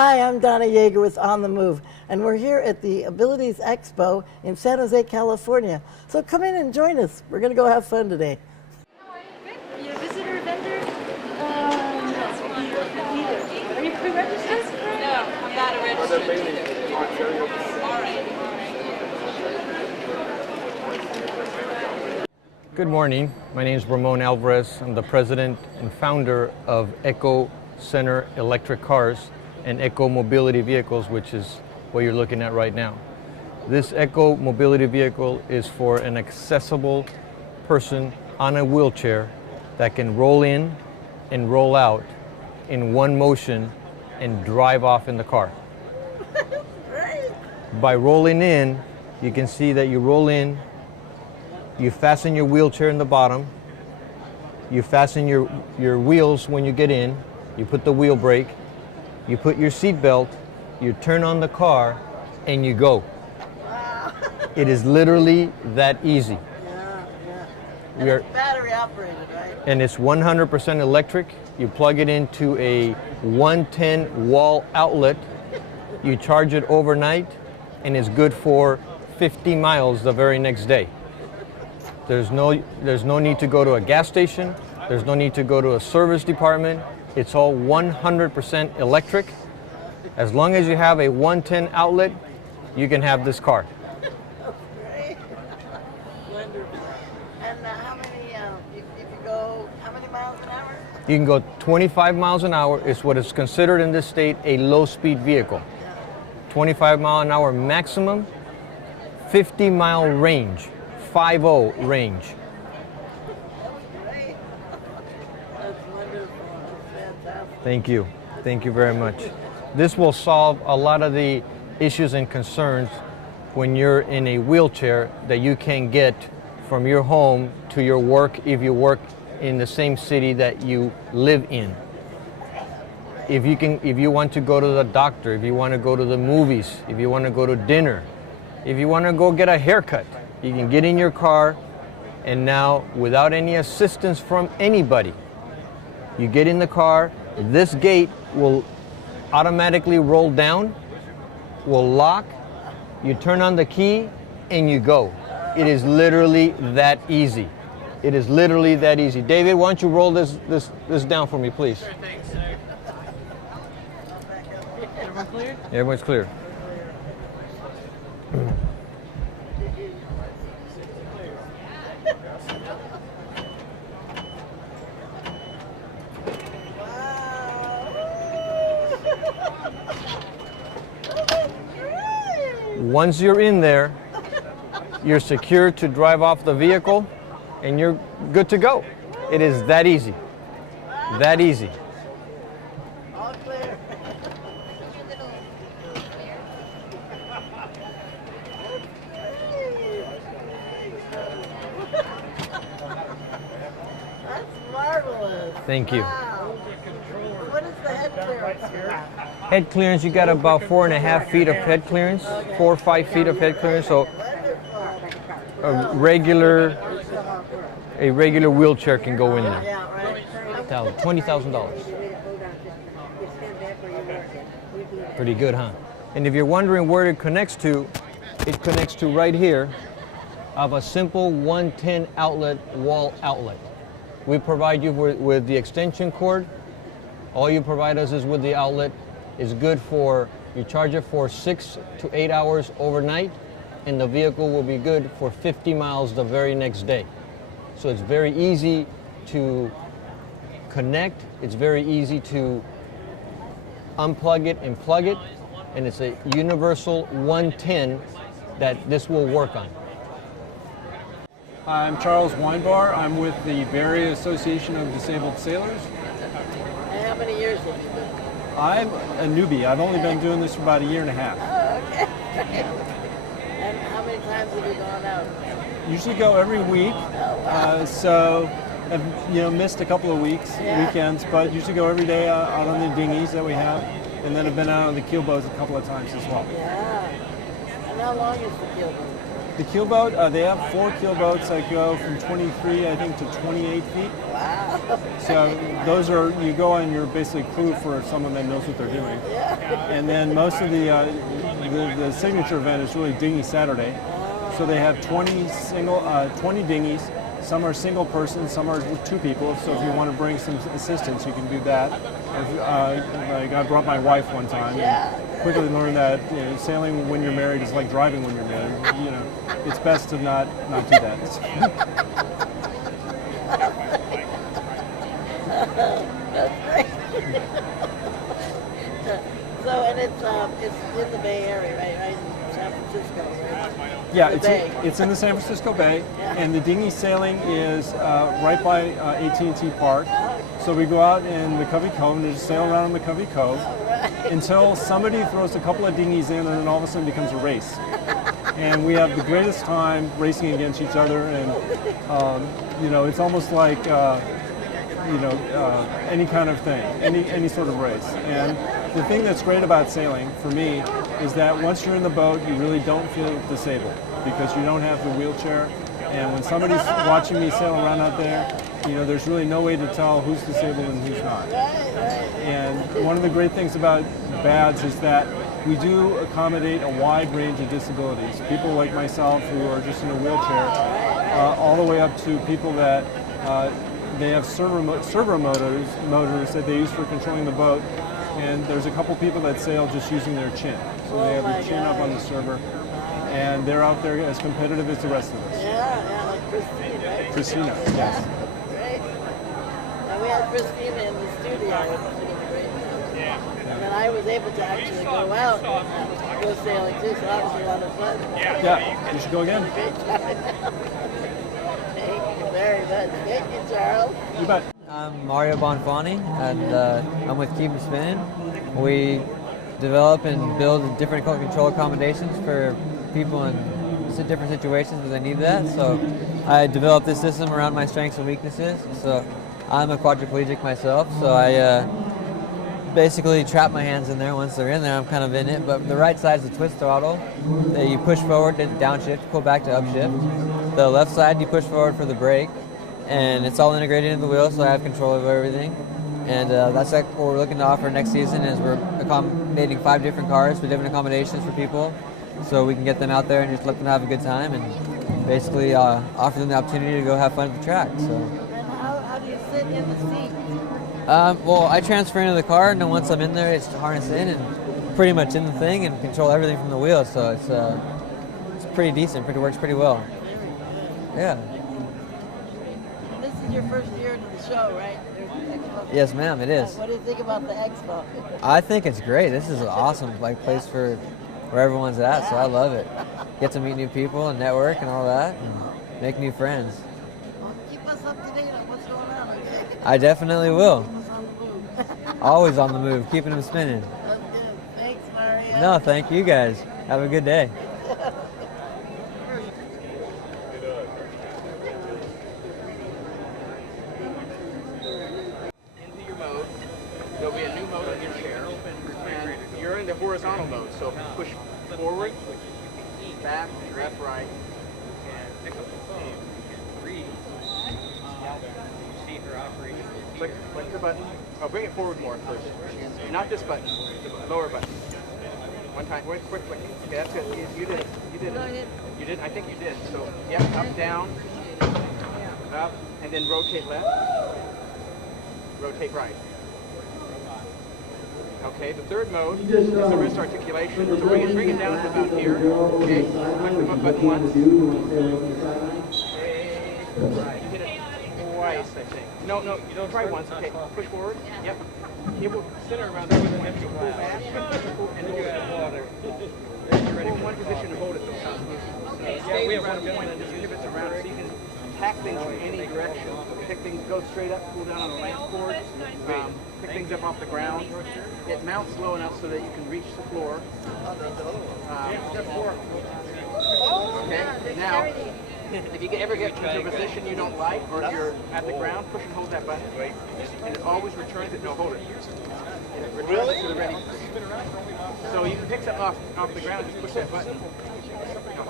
Hi, I'm Donna Yeager with On the Move, and we're here at the Abilities Expo in San Jose, California. So come in and join us. We're going to go have fun today. Your visitor vendor? Are you pre-registered? No, I'm not a registered. All right. Good morning. My name is Ramon Alvarez. I'm the president and founder of Eco Center Electric Cars and Eco Mobility Vehicles, which is what you're looking at right now. This Eco Mobility Vehicle is for an accessible person on a wheelchair that can roll in and roll out in one motion and drive off in the car. By rolling in, you can see that you roll in, you fasten your wheelchair in the bottom, you fasten your wheels when you get in, you put the wheel brake, you put your seat belt, you turn on the car, and you go. Wow. It is literally that easy. Yeah. And it's battery operated, right? And it's 100% electric. You plug it into a 110 wall outlet, you charge it overnight, and it's good for 50 miles the very next day. There's no need to go to a gas station. There's no need to go to a service department. It's all 100% electric. As long as you have a 110 outlet, you can have this car. Great. Wonderful. And how many, if you go, how many miles an hour? You can go 25 miles an hour. It's what is considered in this state a low-speed vehicle. 25 mile an hour maximum, 50-mile range, 50 range. Great. That's wonderful. That's fantastic. Thank you. Thank you very much. This will solve a lot of the issues and concerns when you're in a wheelchair that you can get from your home to your work if you work in the same city that you live in. If you want to go to the doctor, if you want to go to the movies, if you want to go to dinner, if you want to go get a haircut, you can get in your car, and now without any assistance from anybody, you get in the car, this gate will automatically roll down, will lock, you turn on the key, and you go. It is literally that easy. It is literally that easy. David, why don't you roll this down for me, please? Sure, thanks, sir. Everyone clear? Everyone's clear. Once you're in there, you're secure to drive off the vehicle, and you're good to go. It is that easy. That easy. All clear. That's marvelous. Thank you. Wow. What is the head clearance here? Head clearance, you got about 4.5 feet of head clearance, 4 or 5 feet of head clearance. So a regular wheelchair can go in there. Yeah, right. $20,000. Pretty good, huh? And if you're wondering where it connects to right here of a simple 110 outlet wall outlet. We provide you with the extension cord. All you provide us is with the outlet. It's good for, you charge it for 6 to 8 hours overnight, and the vehicle will be good for 50 miles the very next day. So it's very easy to connect. It's very easy to unplug it and plug it, and it's a universal 110 that this will work on. I'm Charles Weinbar. I'm with the Bay Area Association of Disabled Sailors. And how many years have you been? I'm a newbie. I've only been doing this for about 1.5 years. Oh, okay. And how many times have you gone out? Usually go every week. Oh, wow. So I've missed a couple of weekends, but usually go every day out on the dinghies that we have, and then I've been out on the keel boats a couple of times as well. Yeah. And how long is the keel boat? The keel boat, they have 4 keel boats that go from 23, I think, to 28 feet. Wow. So those are, you go on, you're basically crew for someone that knows what they're doing. And then most of the signature event is really Dinghy Saturday. So they have 20 dinghies. Some are single person, some are with 2 people. So if you want to bring some assistance, you can do that. Like I brought my wife one time. And quickly learned that sailing when you're married is like driving when you're married. You know, it's best to not do that. That's great. So, and it's in the Bay Area, right in San Francisco, right? Yeah, it's in the San Francisco Bay, and the dinghy sailing is right by AT&T Park. So we go out in the Covey Cove and just sail around in the Covey Cove until somebody throws a couple of dinghies in, and then all of a sudden it becomes a race. And we have the greatest time racing against each other, and it's almost like any kind of thing, any sort of race. And the thing that's great about sailing for me is that once you're in the boat, you really don't feel disabled because you don't have the wheelchair. And when somebody's watching me sail around out there, there's really no way to tell who's disabled and who's not. And one of the great things about BADS is that we do accommodate a wide range of disabilities. People like myself who are just in a wheelchair, all the way up to people that they have servo motors that they use for controlling the boat. And there's a couple people that sail just using their chin. So they have their chin up on the server, and they're out there as competitive as the rest of us. Yeah, like Christine, right? Christina, yes. Great. And we had Christina in the studio, which was great. And then I was able to actually go out and go sailing too, so that was a lot of fun. Yeah, you should go again. Great time. Thank you very much. Thank you, Charles. You bet. I'm Mario Bonfani, and I'm with Keep 'em Spinning. We develop and build different control accommodations for people in different situations where they need that. So I developed this system around my strengths and weaknesses. So I'm a quadriplegic myself, so I basically trap my hands in there. Once they're in there, I'm kind of in it. But the right side is the twist throttle that you push forward to downshift, pull back to upshift. The left side, you push forward for the brake. And it's all integrated in the wheel, so I have control over everything. And that's like what we're looking to offer next season is we're accommodating 5 different cars with different accommodations for people, so we can get them out there and just let them have a good time and basically offer them the opportunity to go have fun at the track. So. And how do you sit in the seat? Well, I transfer into the car, and then once I'm in there, it's harnessed in and pretty much in the thing and control everything from the wheel. So it's pretty decent. Works pretty well. Yeah. This is your first year into the show, right? Expo. Yes, ma'am, it is. What do you think about the Expo? I think it's great. This is an awesome place for where everyone's at, so I love it. Get to meet new people and network and all that, and make new friends. Well, keep us up to date on what's going on, okay? I definitely will. Keep us on the move. Always on the move, keeping them spinning. That's good. Thanks, Mario. No, thank you guys. Have a good day. Into your mode, there'll be a new mode on your chair, and you're in the horizontal mode, so push forward, back, left, right, and pick up the phone and read. See her operating. Click the button. Oh, bring it forward more first. Not this button, the lower button. One time, quick. Okay, that's good. You did it. You did. I think you did. So, yeah, up, down, up, and then rotate left. Rotate right. Okay, the third mode is the wrist articulation. So bring it down to about here. Okay, click the button once. Okay, you hit it twice, I think. No, you don't try once. Okay, push forward. Yep. Cable center around there with an empty pull back. And hold it. Pull in one position and hold it. Okay, stay around a point and just pivots around so you can attack things from any direction. Pick things, go straight up, pull down on the lamp cord, pick things up off the ground. It mounts low enough so that you can reach the floor. Okay, now, if you ever get into a position you don't like, or if you're at the ground, push and hold that button. And it always returns it, no, hold it. And it returns it to the ready. So you can pick something off the ground, just push that button. Now,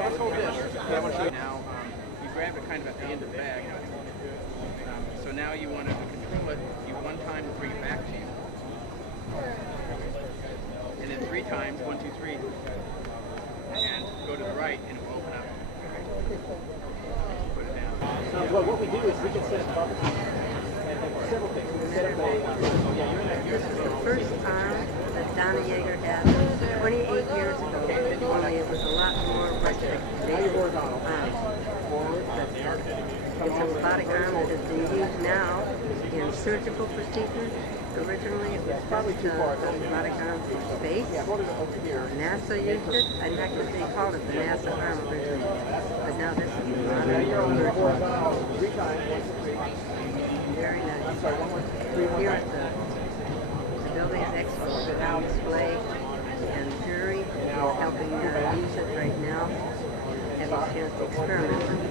let's hold this. Okay, I want to show you now. You grab it kind of at the end of the bag. So now you want to control it. You one time bring it back to you, and then 3 times. 1, 2, 3, and go to the right, and it will open up. Put it down. Well, what we do is we can set up several things. We set up This is the first arm that Donna Yeager had 28 years ago, only it was a lot more like a basic arm. It's a robotic arm that is being used now in surgical procedures. Originally it was just a robotic arm for space. NASA used it. I'm not going to say called it the NASA arm originally, but now this is the robotic arm. Very nice. Here at the Buildings Expo on display, and the jury is helping use it right now, having a chance to experiment with it.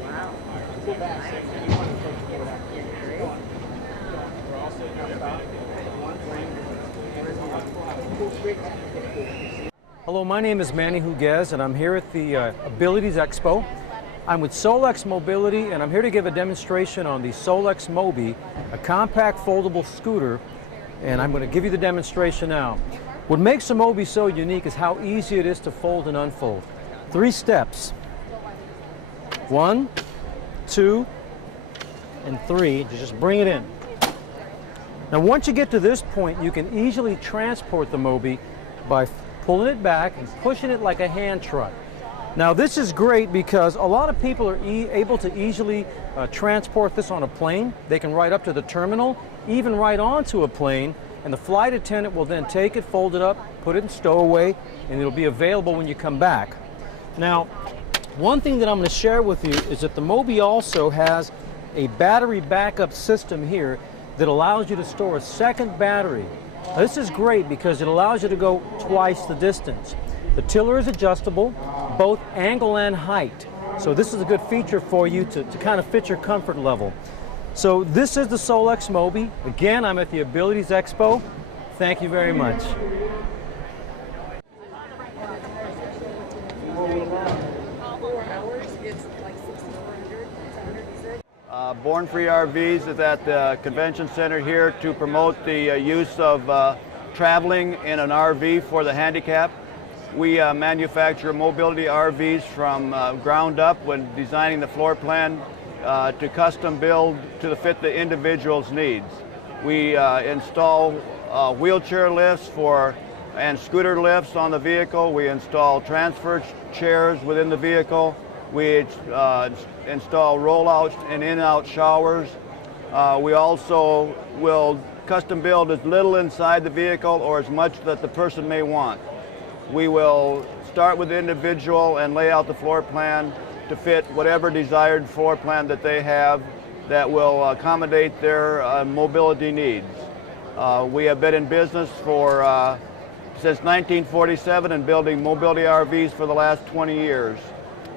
Wow. Hello, my name is Manny Huguez, and I'm here at the Abilities Expo. I'm with SoulX Mobility, and I'm here to give a demonstration on the SoulX Mobi, a compact foldable scooter, and I'm going to give you the demonstration now. What makes the Mobi so unique is how easy it is to fold and unfold. 3 steps. 1, 2, and 3. Just bring it in. Now once you get to this point, you can easily transport the Mobi by pulling it back and pushing it like a hand truck. Now this is great because a lot of people are able to easily transport this on a plane. They can ride up to the terminal, even ride onto a plane, and the flight attendant will then take it, fold it up, put it in stowaway, and it'll be available when you come back. Now, one thing that I'm going to share with you is that the Mobi also has a battery backup system here that allows you to store a second battery. Now, this is great because it allows you to go twice the distance. The tiller is adjustable, both angle and height. So this is a good feature for you to kind of fit your comfort level. So this is the SoulX Mobi. Again, I'm at the Abilities Expo. Thank you very much. Born Free RVs is at the convention center here to promote the use of traveling in an RV for the handicapped. We manufacture mobility RVs from ground up when designing the floor plan to custom build to fit the individual's needs. We install wheelchair lifts and scooter lifts on the vehicle. We install transfer chairs within the vehicle. We install roll-out and in-out showers. We also will custom build as little inside the vehicle or as much that the person may want. We will start with the individual and lay out the floor plan to fit whatever desired floor plan that they have that will accommodate their mobility needs. We have been in business since 1947 and building mobility RVs for the last 20 years.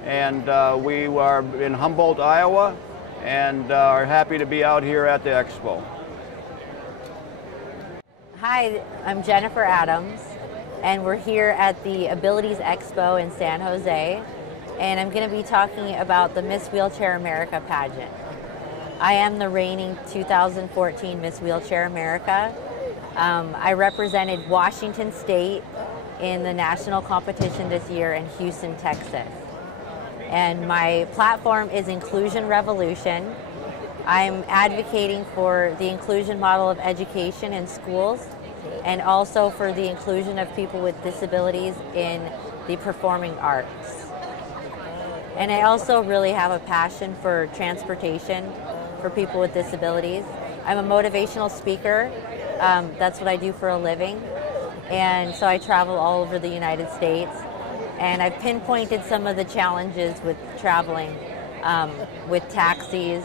And we are in Humboldt, Iowa, and are happy to be out here at the Expo. Hi, I'm Jennifer Adams, and we're here at the Abilities Expo in San Jose, and I'm going to be talking about the Miss Wheelchair America pageant. I am the reigning 2014 Miss Wheelchair America. I represented Washington State in the national competition this year in Houston, Texas. And my platform is Inclusion Revolution. I'm advocating for the inclusion model of education in schools and also for the inclusion of people with disabilities in the performing arts. And I also really have a passion for transportation for people with disabilities. I'm a motivational speaker. That's what I do for a living. And so I travel all over the United States. And I've pinpointed some of the challenges with traveling, with taxis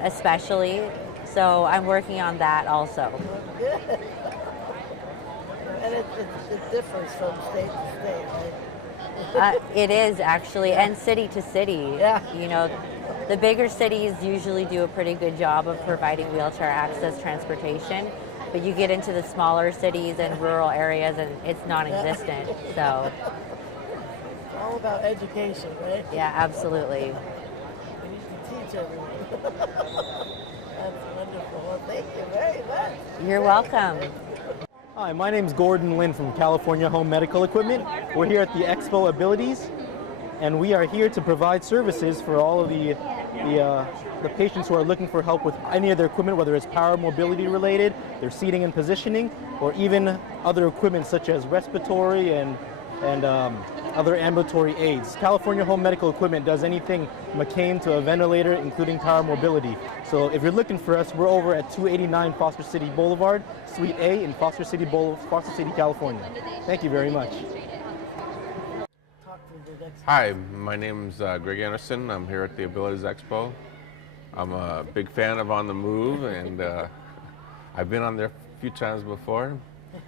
especially. So I'm working on that also. And it differs from state to state, right? It is actually, and city to city. Yeah. You know, the bigger cities usually do a pretty good job of providing wheelchair access transportation. But you get into the smaller cities and rural areas and it's non-existent, so. It's all about education, right? Yeah, absolutely. We need to teach everyone. That's wonderful. Well, thank you very much. You're welcome. Hi, my name is Gordon Lynn from California Home Medical Equipment. We're here at the Expo Abilities, and we are here to provide services for all of the patients who are looking for help with any of their equipment, whether it's power mobility related, their seating and positioning, or even other equipment such as respiratory and other ambulatory aids. California Home Medical Equipment does anything from a cane to a ventilator, including power mobility. So if you're looking for us, we're over at 289 Foster City Boulevard, Suite A in Foster City, California. Thank you very much. Hi, my name's Greg Anderson. I'm here at the Abilities Expo. I'm a big fan of On the Move, and I've been on there a few times before.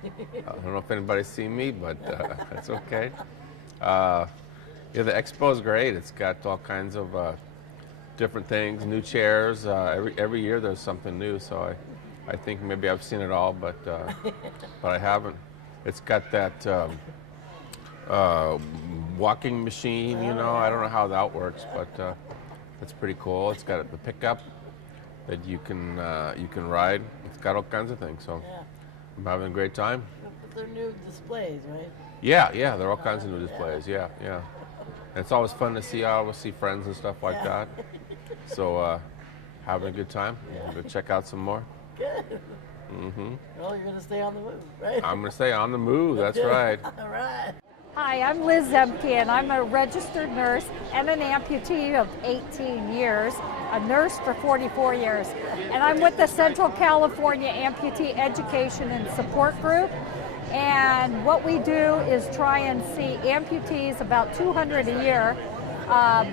I don't know if anybody's seen me, but that's okay. Yeah, the expo is great. It's got all kinds of different things, new chairs. Every year there's something new, so I think maybe I've seen it all, but I haven't. It's got that walking machine, you know. I don't know how that works, but it's pretty cool. It's got the pickup that you can ride. It's got all kinds of things, so I'm having a great time. But they're new displays, right? Yeah, there are all kinds of new displays. Yeah. And it's always fun to see. I always see friends and stuff like that. So having a good time. Go check out some more. Good. Well, you're going to stay on the move, right? I'm going to stay on the move. That's right. All right. Hi, I'm Liz Zemke, and I'm a registered nurse and an amputee of 18 years, a nurse for 44 years. And I'm with the Central California Amputee Education and Support Group. And what we do is try and see amputees, about 200 a year,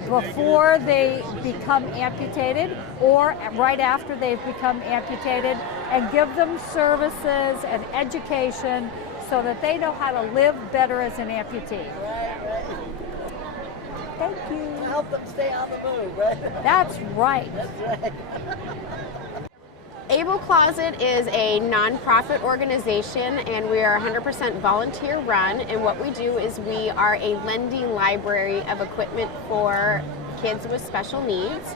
before they become amputated or right after they've become amputated, and give them services and education so that they know how to live better as an amputee. Right. Thank you. Help them stay on the move, right? That's right. That's right. Able Closet is a nonprofit organization, and we are 100% volunteer run, and what we do is we are a lending library of equipment for kids with special needs.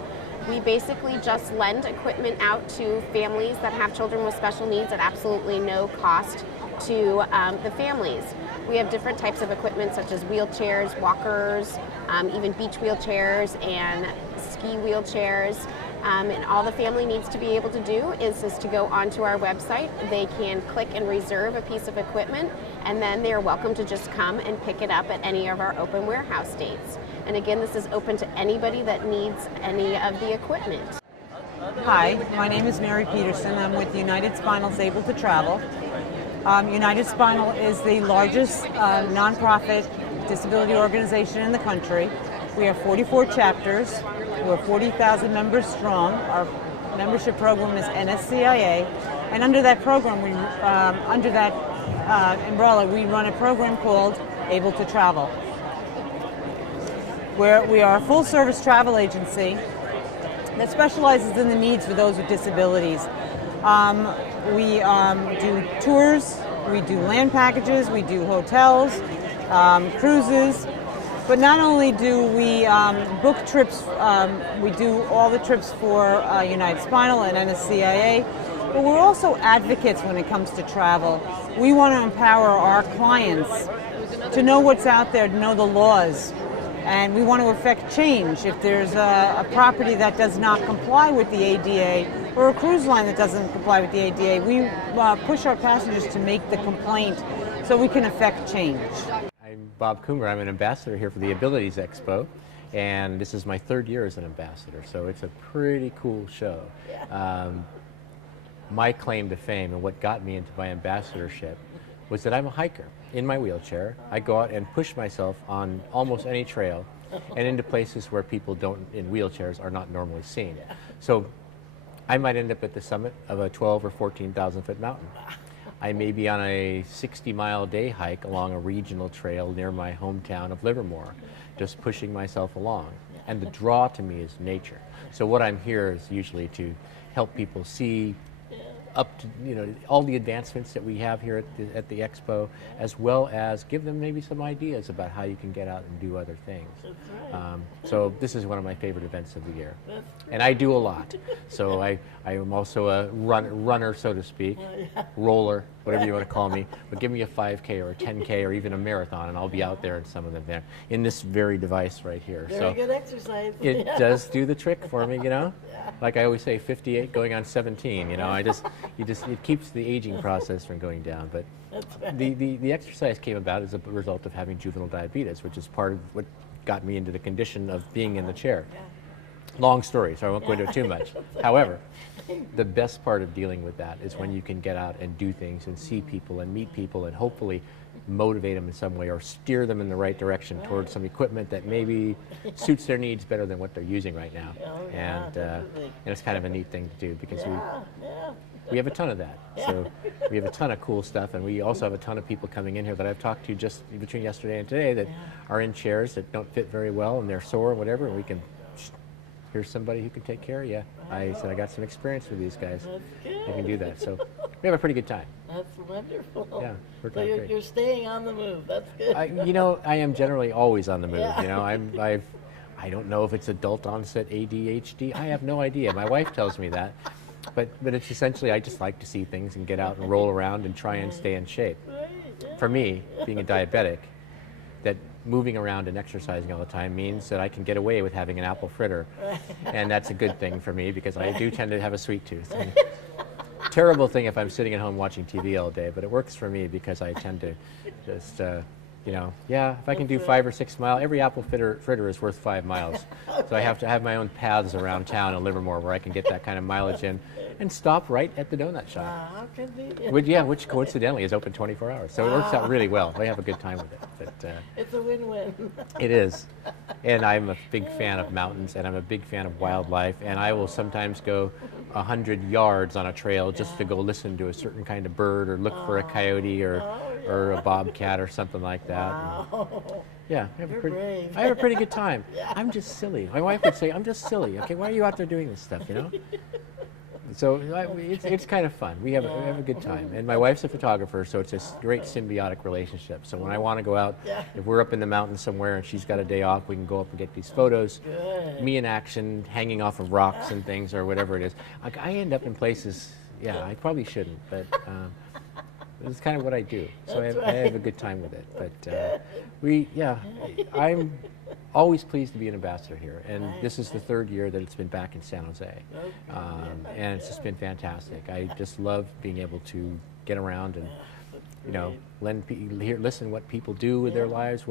We basically just lend equipment out to families that have children with special needs at absolutely no cost to the families. We have different types of equipment such as wheelchairs, walkers, even beach wheelchairs and ski wheelchairs. And all the family needs to be able to do is to go onto our website. They can click and reserve a piece of equipment, and then they are welcome to just come and pick it up at any of our open warehouse dates. And again, this is open to anybody that needs any of the equipment. Hi, my name is Mary Peterson. I'm with United Spinal's Able to Travel. United Spinal is the largest nonprofit disability organization in the country. We have 44 chapters. We're 40,000 members strong. Our membership program is NSCIA, and under that program, under that umbrella, we run a program called Able to Travel, where we are a full-service travel agency that specializes in the needs for those with disabilities. We do tours, we do land packages, we do hotels, cruises. But not only do we book trips, we do all the trips for United Spinal and NSCIA, but we're also advocates when it comes to travel. We want to empower our clients to know what's out there, to know the laws, and we want to affect change. If there's a property that does not comply with the ADA, or a cruise line that doesn't comply with the ADA, we push our passengers to make the complaint so we can affect change. I'm Bob Coomer. I'm an ambassador here for the Abilities Expo, and this is my third year as an ambassador, so it's a pretty cool show. My claim to fame and what got me into my ambassadorship was that I'm a hiker in my wheelchair. I go out and push myself on almost any trail and into places where people in wheelchairs are not normally seen. So I might end up at the summit of a 12 or 14,000 foot mountain. I may be on a 60-mile day hike along a regional trail near my hometown of Livermore, just pushing myself along. And the draw to me is nature. So what I'm here is usually to help people see up to, all the advancements that we have here at the Expo, as well as give them maybe some ideas about how you can get out and do other things. That's right. So this is one of my favorite events of the year. And I do a lot. So I am also a runner, so to speak, roller, whatever you want to call me. But give me a 5K or a 10K or even a marathon, and I'll be out there in some of them there, in this very device right here. Very good exercise. It does do the trick for me, Like I always say, 58 going on 17. It keeps the aging process from going down. But That's right. the exercise came about as a result of having juvenile diabetes, which is part of what got me into the condition of being in the chair. Long story, so I won't go into it too much. However, the best part of dealing with that is when you can get out and do things and see people and meet people and hopefully motivate them in some way or steer them in the right direction towards some equipment that maybe suits their needs better than what they're using right now. And it's kind of a neat thing to do because we have a ton of that. So we have a ton of cool stuff, and we also have a ton of people coming in here that I've talked to just between yesterday and today that are in chairs that don't fit very well and they're sore or whatever, and we can, here's somebody who can take care of you. I said I got some experience with these guys. I can do that. So we have a pretty good time. That's wonderful. Yeah, so you're staying on the move. That's good. I am generally always on the move. Yeah. I don't know if it's adult onset ADHD. I have no idea. My wife tells me that. But it's essentially I just like to see things and get out and roll around and try and stay in shape. For me, being a diabetic, that moving around and exercising all the time means that I can get away with having an apple fritter. And that's a good thing for me because I do tend to have a sweet tooth. Terrible thing if I'm sitting at home watching TV all day, but it works for me because I tend to just, if I can do 5 or 6 miles, every apple fritter is worth 5 miles. So I have to have my own paths around town in Livermore where I can get that kind of mileage in and stop right at the donut shop. How convenient. Which coincidentally is open 24 hours. So it works out really well. I have a good time with it. But, it's a win-win. It is. And I'm a big fan of mountains, and I'm a big fan of wildlife, and I will sometimes go 100 yards on a trail just to go listen to a certain kind of bird or look for a coyote or a bobcat or something like that. Wow. Yeah, I have a pretty good time. I'm just silly. My wife would say, I'm just silly. Okay, why are you out there doing this stuff, So it's kind of fun. We have a good time. And my wife's a photographer, so it's a great symbiotic relationship. So when I want to go out, if we're up in the mountains somewhere and she's got a day off, we can go up and get these photos. Good. Me in action, hanging off of rocks and things or whatever it is. I end up in places, I probably shouldn't, but it's kind of what I do. So I have a good time with it. But I'm always pleased to be an ambassador here, and this is the 3rd year that it's been back in San Jose, and it's just been fantastic. I just love being able to get around and listen what people do with their lives,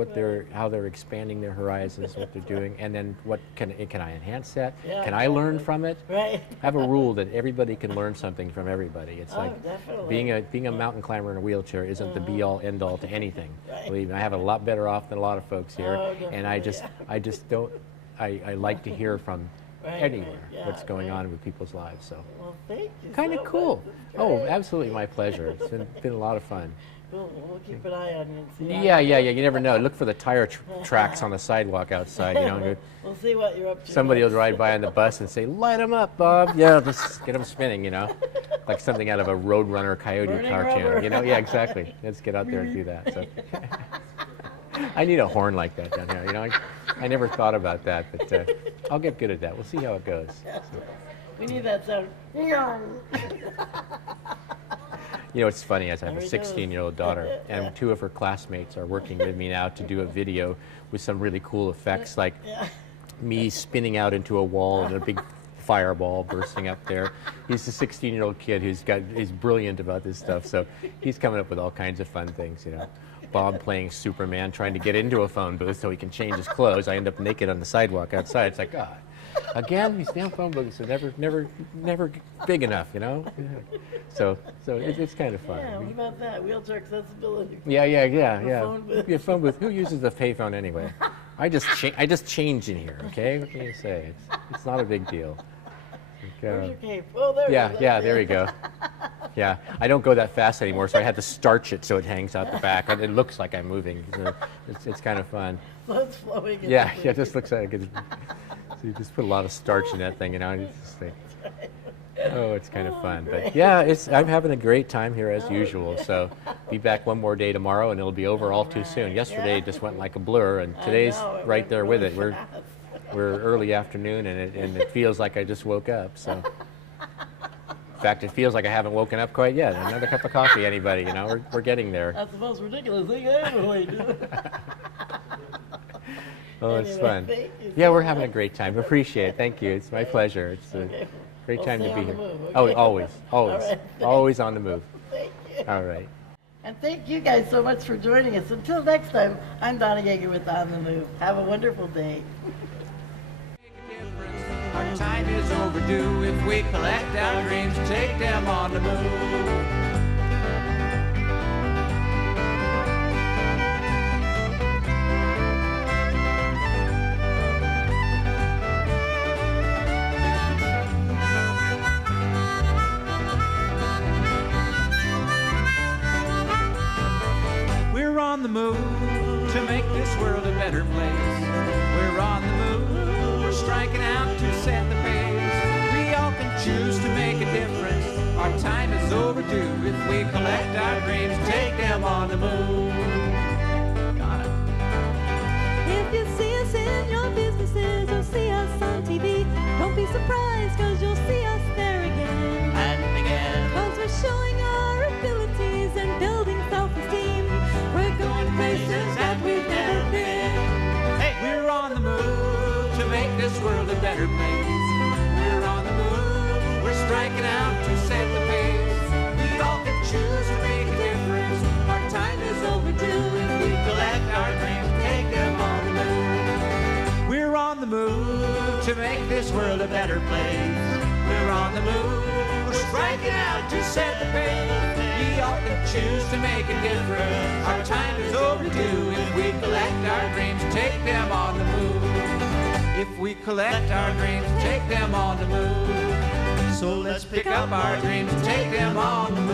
how they're expanding their horizons, what they're doing, and then what can I enhance that? Can I learn from it? Right. I have a rule that everybody can learn something from everybody. It's like being a mountain climber in a wheelchair isn't the be-all end-all to anything. Believe me, I have it a lot better off than a lot of folks here, and I just don't. I like to hear from anywhere what's going on with people's lives. So, well, thank you. Kind of cool. Oh, absolutely, my pleasure. It's been a lot of fun. Cool. We'll keep an eye on you and see. Yeah. You never know. Look for the tire tracks on the sidewalk outside. We'll see what you're up to. Somebody will ride by on the bus and say, "Light them up, Bob." Yeah, just get them spinning. Like something out of a Roadrunner Coyote cartoon. Yeah, exactly. Let's get out there and do that. So. I need a horn like that down here. I never thought about that, but I'll get good at that. We'll see how it goes. So. We need that sound. It's funny, as I have a 16-year-old daughter, and 2 of her classmates are working with me now to do a video with some really cool effects, like me spinning out into a wall and a big fireball bursting up there. He's a 16-year-old kid he's brilliant about this stuff, so he's coming up with all kinds of fun things, Bob playing Superman, trying to get into a phone booth so he can change his clothes. I end up naked on the sidewalk outside. It's like, God, again, these damn phone booths are never big enough, So it's kind of fun. Yeah, what about that? Wheelchair accessibility. Yeah. Phone booth. Yeah, phone booth. Who uses the payphone anyway? I just change in here, okay? What can you say? It's not a big deal. Where's your cape? Oh, there it is. There we go. Yeah, I don't go that fast anymore, so I had to starch it so it hangs out the back. And it looks like I'm moving. So it's kind of fun. Blood's flowing. It just looks like it's. So you just put a lot of starch in that thing, It's just like, Oh, it's kind of fun. But yeah, I'm having a great time here as usual. So be back one more day tomorrow and it'll be over all too soon. Yesterday just went like a blur and today's right there with it. We're early afternoon and it feels like I just woke up. So in fact, it feels like I haven't woken up quite yet. Another cup of coffee, anybody, you know, we're getting there. That's the most ridiculous thing I ever heard. Oh, it's fun. Yeah, we're having a great time. Appreciate it. Thank you. It's my pleasure. It's a great time to be here. Oh, always, always on the move. Thank you. All right. And thank you guys so much for joining us. Until next time, I'm Donna Yeager with On the Move. Have a wonderful day. Our time is overdue if we collect our dreams, take them on the move. We're on the move to make this world a better place. We're on the move, we're striking out to set the pace. We all can choose to make a difference. Our time is overdue if we collect our dreams, take them on the move. If you see us in your businesses or see us on TV, don't be surprised because you'll see us there again. And again. Because we're showing our abilities and building self-esteem. We're going places that we've never been. Hey, we're on the move to make this world a better place. We're on the move, we're striking out to set the pace. We all can choose to make a difference. Our time is overdue if we collect our dreams, take them on the move. We're on the move to make this world a better place. We're on the move, we're striking out to set the pace. We all can choose to make a difference. Our time is overdue if we collect our dreams, take them on the move. If we collect our dreams, take them on the move. So let's pick up our dreams, take them on the move.